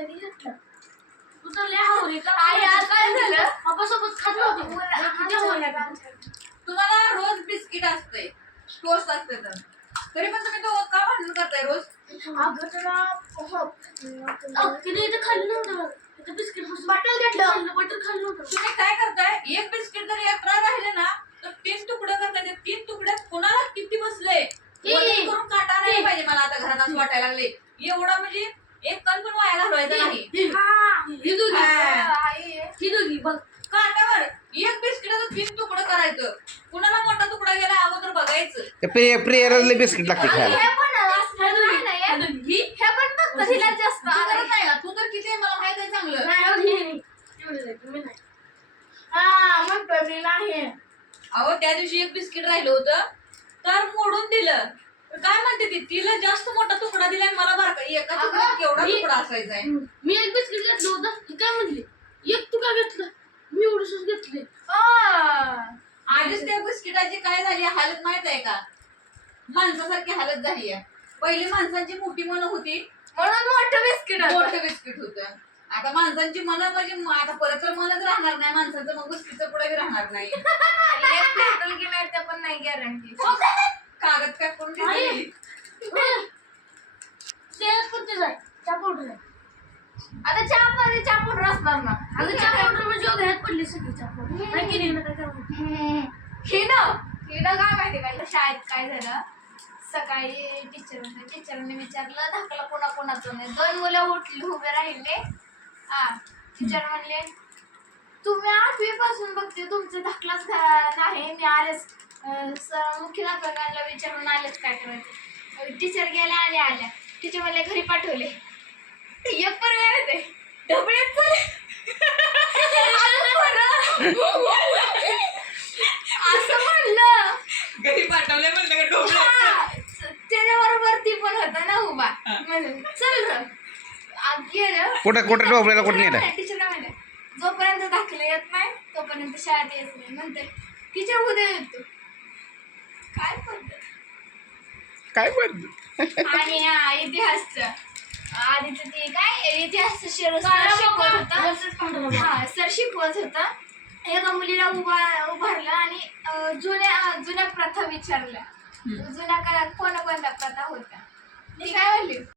कधी घेतलं तू तर लय आवडली का आई आज काय झालं पप्पासोबत खात नव्हती. तुम्हाला रोज बिस्किट असते टोस्ट असते तरी पण तुम्ही तो का भांडण करताय रोज? अगं तुला तिने इथे खाल्लं नव्हतं इथे बिस्किट बटर घेतलं बटर खाल्लं नव्हतं. तुम्ही काय करताय एक बिस्किट जर एक्स्ट्रा राहिले ना तर 3 तुकडे करताय. ते 3 तुकड्यात कोणाला किती बसले वजन करून काटा नाही पाहिजे. मला आता घरात असं वाटायला लागले एवढा म्हणजे एक कण पण वाया घालवायचा नाही. ही दोघी आई ही दोघी बघ काट्यावर एक बिस्किटाचं 3 तुकडं करायचं. कुणाला मोठा तुकडा गेला अगोदर बघायचं. प्रियरला बिस्किट लागते खायला. हे पण असं नाही हे पण फक्त हिला जास्त तू करत नाही का? तू तर किती आहे मला माहित आहे चांगलं. मी नाही. हा म्हणतो मी नाही अहो त्या दिवशी एक बिस्किट राहिलं होतं तर मोडून दिलं. तर काय म्हणते ती तिला जास्त मोठा तुकडा दिलाय मला बारका एका तुकड्यात केवढा तुकडा असायचा आहे. मी एक बिस्किट घेतलं होतं ही काय म्हणली एक तू काय घेतलं मी एवढंच घेतले. आधीच त्या बिस्किटाची काय झाली हालत माहित आहे का? माणसासारखी हालत झाली आहे. पहिली माणसांची मोठी मन होती म्हणून मोठं बिस्किट मोठं बिस्किट होतं. आता माणसांची मन म्हणजे आता परत तर मनच राहणार नाही माणसाचं. मग बिस्किटचं पुढे राहणार नाही. पेट्रोल घेणार ते पण नाही गॅरंटी कागद काय करून घेतली. ते कोणते जाय चहा पावडर आता चहा मध्ये चहा पावडर असणार ना अगं चहा पावडर म्हणजे घरात पडली सगळी चहा पावडर नाही केली ना काय करावं. हिनं काय माहिती का शाळेत काय झालं सकाळी टीचरने विचारलं धाकला कोणाकोणाचं नाही 2 मुलं उभे राहिले टीचर म्हणले तुम्ही 8वी पासून बघते तुमचं धाकलाच नाही मी आलेच मुख्याध्यापकांना विचारून आलेच काय करायचं. टीचर गेल्या आणि आल्या टीचर म्हणले घरी पाठवले एक पर्याय ते ढबळेच असं म्हणलं घरी पाठवले म्हणलं का डोकं. त्याच्याबरोबर ती पण होता ना उभा म्हणून चल र गेलं कुठं डोबळ्याला कुठं नेलं? टीचर काय म्हणते जोपर्यंत दाखलं येत नाही तोपर्यंत शाळेत येत नाही म्हणते टीचर उद्या येतो काय पद्धत काय पद्धत आणि इतिहासचं आधीच ते काय इतिहासचं शिकवत होता सर शिकवत होता. एका मुलीला उभारलं आणि जुन्या प्रथा विचारल्या जुन्या काळात कोणत्या प्रथा होत्या. मी काय म्हणली